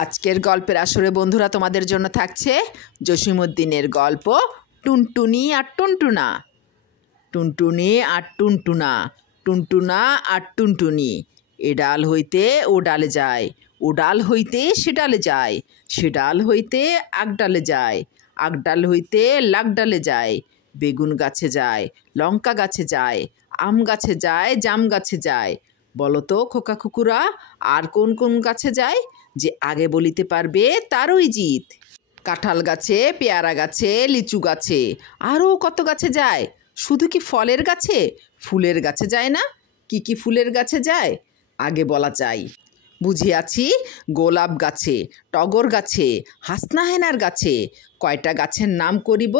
আজকের গল্পের আসরে বন্ধুরা তোমাদের জন্য থাকছে জসিমউদ্দিনের গল্প টুনটুনি আর টুনটুনা। টুনটুনি আর টুনটুনা, টুনটুনা আর টুনটুনি। এ ডাল হইতে ও ডালে যায়, ও ডাল হইতে সে ডালে যায়, সে ডাল হইতে আগ ডালে যায়, আগ ডাল হইতে লাগ ডালে যায়। বেগুন গাছে যায়, লঙ্কা গাছে যায়, আম গাছে যায়, জাম গাছে যায়। বলো তো খোকা খুকুরা, আর কোন কোন গাছে যায়? যে আগে বলিতে পারবে তারই জিত। কাঁঠাল গাছে, পেয়ারা গাছে, লিচু গাছে, আরও কত গাছে যায়। শুধু কি ফলের গাছে, ফুলের গাছে যায় না? কি কি ফুলের গাছে যায় আগে বলা চাই। বুঝিয়াছি, গোলাপ গাছে, টগর গাছে, হাসনাহেনার গাছে। কয়টা গাছের নাম করিব,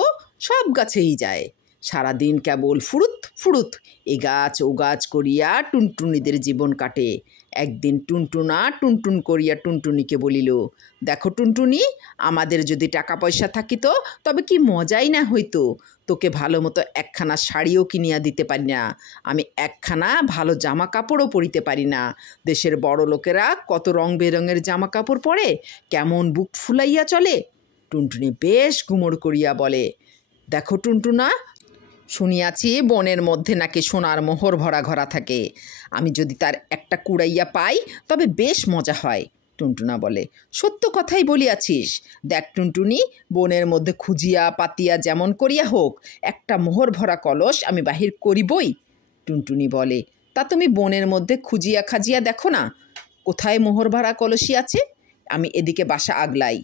সব গাছেই যায়। সারাদিন কেবল ফুরুত ফুরুত এ গাছ ও গাছ করিয়া টুনটুনিদের জীবন কাটে। একদিন টুনটুনা টুনটুন করিয়া টুনটুনিকে বলিল, দেখো টুনটুনি, আমাদের যদি টাকা পয়সা থাকিত তবে কি মজাই না হইতো। তোকে ভালো মতো একখানা শাড়িও কিনিয়া দিতে পারি না, আমি একখানা ভালো জামা কাপড়ও পরিতে পারি না। দেশের বড় লোকেরা কত রং বেরঙের জামা কাপড় পরে, কেমন বুক ফুলাইয়া চলে। টুনটুনি বেশ গুমড় করিয়া বলে, দেখো টুনটুনা, শুনিয়াছি বনের মধ্যে নাকি সোনার মোহর ভরা ঘরা থাকে। আমি যদি তার একটা কুড়াইয়া পাই তবে বেশ মজা হয়। টুনটুনা বলে, সত্য কথাই বলিয়াছিস। দেখ টুনটুনি, বনের মধ্যে খুঁজিয়া পাতিয়া যেমন করিয়া হোক একটা মোহর ভরা কলস আমি বাহির করিবই। টুনটুনি বলে, তা তুমি বনের মধ্যে খুঁজিয়া খাজিয়া দেখো না, কোথায় মোহর ভরা কলসি আছে। আমি এদিকে বাসা আগলাই।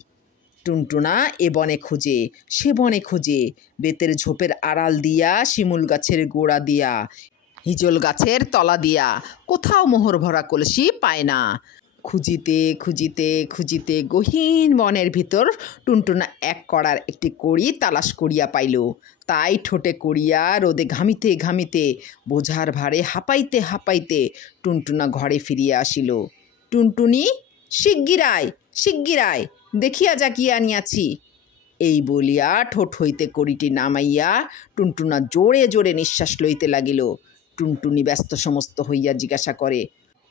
টুনটুনা এ বনে খুঁজে, সে বনে খুঁজে, বেতের ঝোপের আড়াল দিয়া, শিমুল গাছের গোড়া দিয়া, হিজল গাছের তলা দিয়া, কোথাও মোহর ভরা কলসি পায় না। খুঁজিতে খুঁজিতে খুঁজিতে গহীন বনের ভিতর টুনটুনা এক কড়ার একটি কড়ি তালাশ করিয়া পাইল। তাই ঠোঁটে করিয়া রোদে ঘামিতে ঘামিতে, বোঝার ভারে হাঁপাইতে হাঁপাইতে টুনটুনা ঘরে ফিরিয়া আসিল। টুনটুনি, শিগগির আয়, শিগগির আয়, দেখিয়া যা কি আনিয়াছি। এই বলিয়া ঠোঁট হইতে কড়িটি নামাইয়া টুনটুনা জোরে জোরে নিঃশ্বাস লইতে লাগিল। টুনটুনি ব্যস্ত সমস্ত হইয়া জিজ্ঞাসা করে,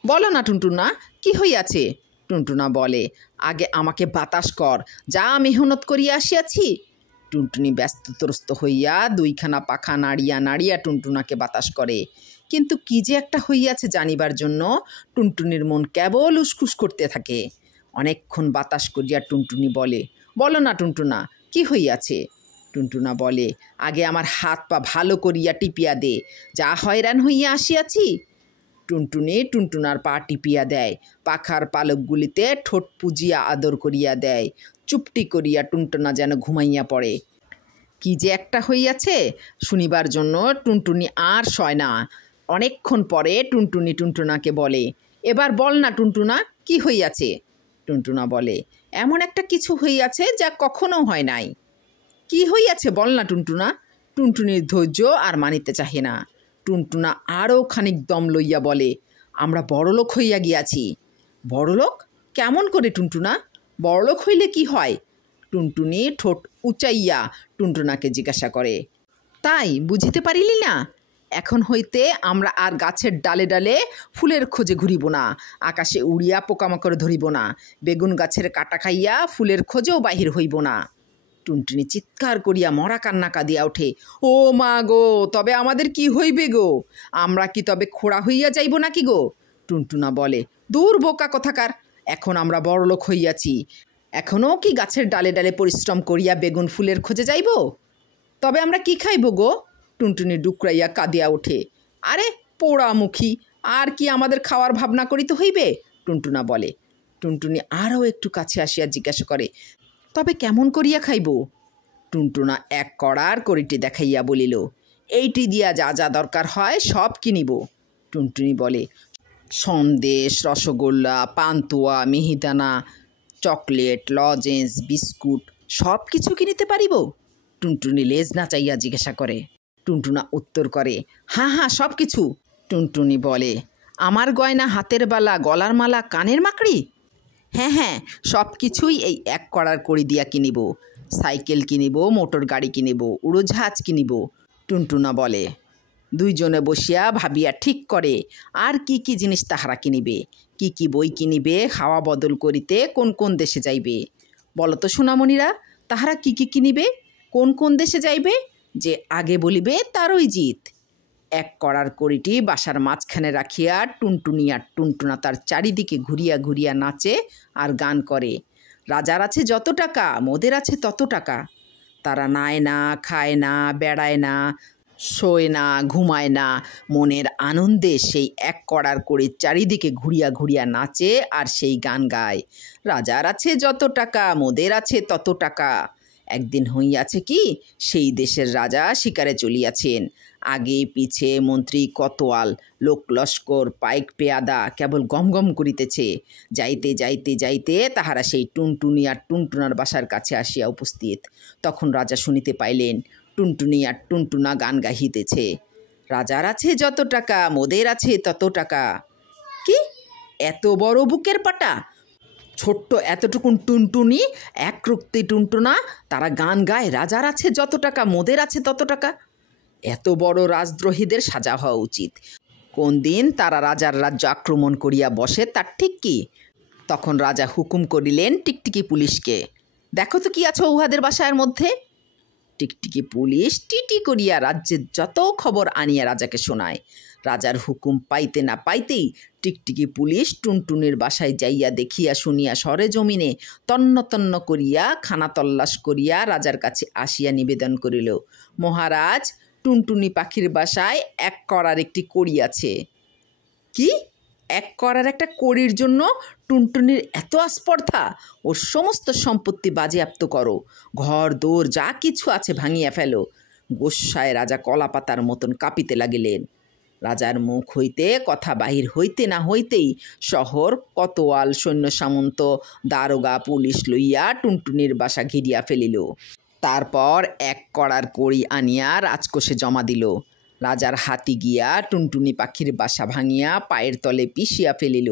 বলো না টুনটুনা, কি হইয়াছে? টুনটুনা বলে, আগে আমাকে বাতাস কর, যা মেহনত করিয়া আসিয়াছি। টুনটুনি ব্যস্তত্রস্ত হইয়া দুইখানা পাখা নাড়িয়া নাড়িয়া টুনটুনাকে বাতাস করে। কিন্তু কি যে একটা হইয়াছে জানিবার জন্য টুনটুনির মন কেবল উসখুস করতে থাকে। অনেকক্ষণ বাতাস করিয়া টুনটুনি বলে, বলো না টুনটুনা, কি হইয়াছে? টুনটুনা বলে, আগে আমার হাত পা ভালো করিয়া টিপিয়া দে, যা হয়রান হইয়া আসিয়াছি। টুনটুনি টুনটুনার পা টিপিয়া দেয়, পাখার পালকগুলিতে ঠোঁট পুজিয়া আদর করিয়া দেয়। চুপটি করিয়া টুনটুনা যেন ঘুমাইয়া পড়ে। কি যে একটা হইয়াছে শুনিবার জন্য টুনটুনি আর সয় না। অনেকক্ষণ পরে টুনটুনি টুনটুনাকে বলে, এবার বল না টুনটুনা, কি হইয়াছে? টুনটুনা বলে, এমন একটা কিছু হইয়াছে যা কখনো হয় নাই। কি হইয়াছে বল না টুনটুনা। টুনটুনির ধৈর্য আর মানিতে চাহে না। টুনটুনা আরও খানিক দম লইয়া বলে, আমরা বড়লোক হইয়া গিয়াছি। বড়লোক কেমন করে টুনটুনা? বড়লোক হইলে কি হয়? টুনটুনি ঠোঁট উচাইয়া টুনটুনাকে জিজ্ঞাসা করে, তাই বুঝিতে পারিলি না? এখন হইতে আমরা আর গাছের ডালে ডালে ফুলের খোঁজে ঘুরিব না, আকাশে উড়িয়া পোকামাকড় ধরিব না, বেগুন গাছের কাটা খাইয়া ফুলের খোঁজেও বাহির হইব না। টুনটুনি চিৎকার করিয়া মরা কান্না কাঁদিয়া ওঠে, ও মা গো, তবে আমাদের কি হইবে গো? আমরা কি তবে খোড়া হইয়া যাইব নাকি গো? টুনটুনা বলে, দূর বোকা কোথাকার, এখন আমরা বড়লোক হইয়াছি, এখনও কি গাছের ডালে ডালে পরিশ্রম করিয়া বেগুন ফুলের খোঁজে যাইব? তবে আমরা কি খাইব গো? টুনটুনি ডুকরাইয়া কাঁদিয়া ওঠে, আরে পোড়ামুখী, আর কি আমাদের খাওয়ার ভাবনা করিতে হইবে? টুনটুনা বলে। টুনটুনি আরও একটু কাছে আসিয়া জিজ্ঞাসা করে, তবে কেমন করিয়া খাইব? টুনটুনা এক কড়ার কড়িটি দেখাইয়া বলিল, এইটি দিয়া যা যা দরকার হয় সব কিনিব। টুনটুনি বলে, সন্দেশ, রসগোল্লা, পান্তুয়া, মিহিদানা, চকলেট, লজেন্স, বিস্কুট সব কিছু কিনিতে পারিব? টুনটুনি লেজ নাচাইয়া জিজ্ঞাসা করে। টুনটুনা উত্তর করে, হ্যাঁ হ্যাঁ, সব কিছু। টুনটুনি বলে, আমার গয়না, হাতের বালা, গলার মালা, কানের মাকড়ি? হ্যাঁ হ্যাঁ, সব কিছুই এই এক কড়ার কড়ি দিয়া কিনিব। সাইকেল কিনিব, মোটর গাড়ি কিনিব, উড়োজাহাজ কিনিব। টুনটুনা বলে, দুইজনে বসিয়া ভাবিয়া ঠিক করে আর কি কি জিনিস তাহারা কিনিবে, কি কি বই কিনিবে, হাওয়া বদল করিতে কোন কোন দেশে যাইবে। বলো তো সোনামণিরা, তাহারা কি কি কিনিবে, কোন কোন দেশে যাইবে? যে আগে বলিবে তারই জিত। এক কড়ার কড়িটি বাসার মাঝখানে রাখিয়া টুনটুনি আর টুনটুনা তার চারিদিকে ঘুরিয়া ঘুরিয়া নাচে আর গান করে। রাজার আছে যত টাকা, মোদের আছে তত টাকা। তারা নায় না, খায় না, বেড়ায় না, শোয় না, ঘুমায় না, মনের আনন্দে সেই এক কড়ার কড়ির চারিদিকে ঘুরিয়া ঘুরিয়া নাচে আর সেই গান গায়। রাজার আছে যত টাকা, মোদের আছে তত টাকা। একদিন হইয়াছে কি, সেই দেশের রাজা শিকারে চলিয়াছেন। আগে পিছে মন্ত্রী কোতোয়াল, লোক লস্কর, পাইক পেয়াদা কেবল গমগম করিতেছে। যাইতে যাইতে যাইতে তাহারা সেই টুনটুনি আর টুনটুনার বাসার কাছে আসিয়া উপস্থিত। তখন রাজা শুনিতে পাইলেন টুনটুনি আর টুনটুনা গান গাহিতেছে, রাজার আছে যত টাকা, মোদের আছে তত টাকা। কি এত বড় বুকের পাটা, ছোট্ট এতটুকুন টুনটুনি, এক রক্তি টুনটুনা, তারা গান গায় রাজার আছে যত টাকা, মোদের আছে তত টাকা। এত বড় রাজদ্রোহীদের সাজা হওয়া উচিত। কোন দিন তারা রাজার রাজ্য আক্রমণ করিয়া বসে তার ঠিক কি। তখন রাজা হুকুম করিলেন টিকটিকি পুলিশকে, দেখো তো কি আছে উহাদের বাসার মধ্যে। টিকটিকি পুলিশ টিটি করিয়া রাজ্যের যত খবর আনিয়া রাজাকে শোনায়। রাজার হুকুম পাইতে না পাইতেই টিকটিকি পুলিশ টুনটুনির বাসায় যাইয়া দেখিয়া শুনিয়া সরেজমিনে তন্ন তন্ন করিয়া খানা তল্লাশ করিয়া রাজার কাছে আসিয়া নিবেদন করিল, মহারাজ, টুনটুনি পাখির বাসায় এক কড়ার একটি কড়ি আছে। কি, এক কড়ার একটা কড়ির জন্য টুনটুনির এত আস্পর্ধা? ওর সমস্ত সম্পত্তি বাজেয়াপ্ত করো, ঘর দোর যা কিছু আছে ভাঙিয়া ফেলো। গোস্বায় রাজা কলাপাতার মতন কাঁপিতে লাগিলেন। রাজার মুখ হইতে কথা বাহির হইতে না হইতেই শহর কোতোয়াল, সৈন্য সামন্ত, দারোগা, পুলিশ লইয়া টুনটুনির বাসা ঘিরিয়া ফেলিল। তারপর এক কড়ার কড়ি আনিয়া রাজকোষে জমা দিল। রাজার হাতি গিয়া টুনটুনি পাখির বাসা ভাঙিয়া পায়ের তলে পিষিয়া ফেলিল।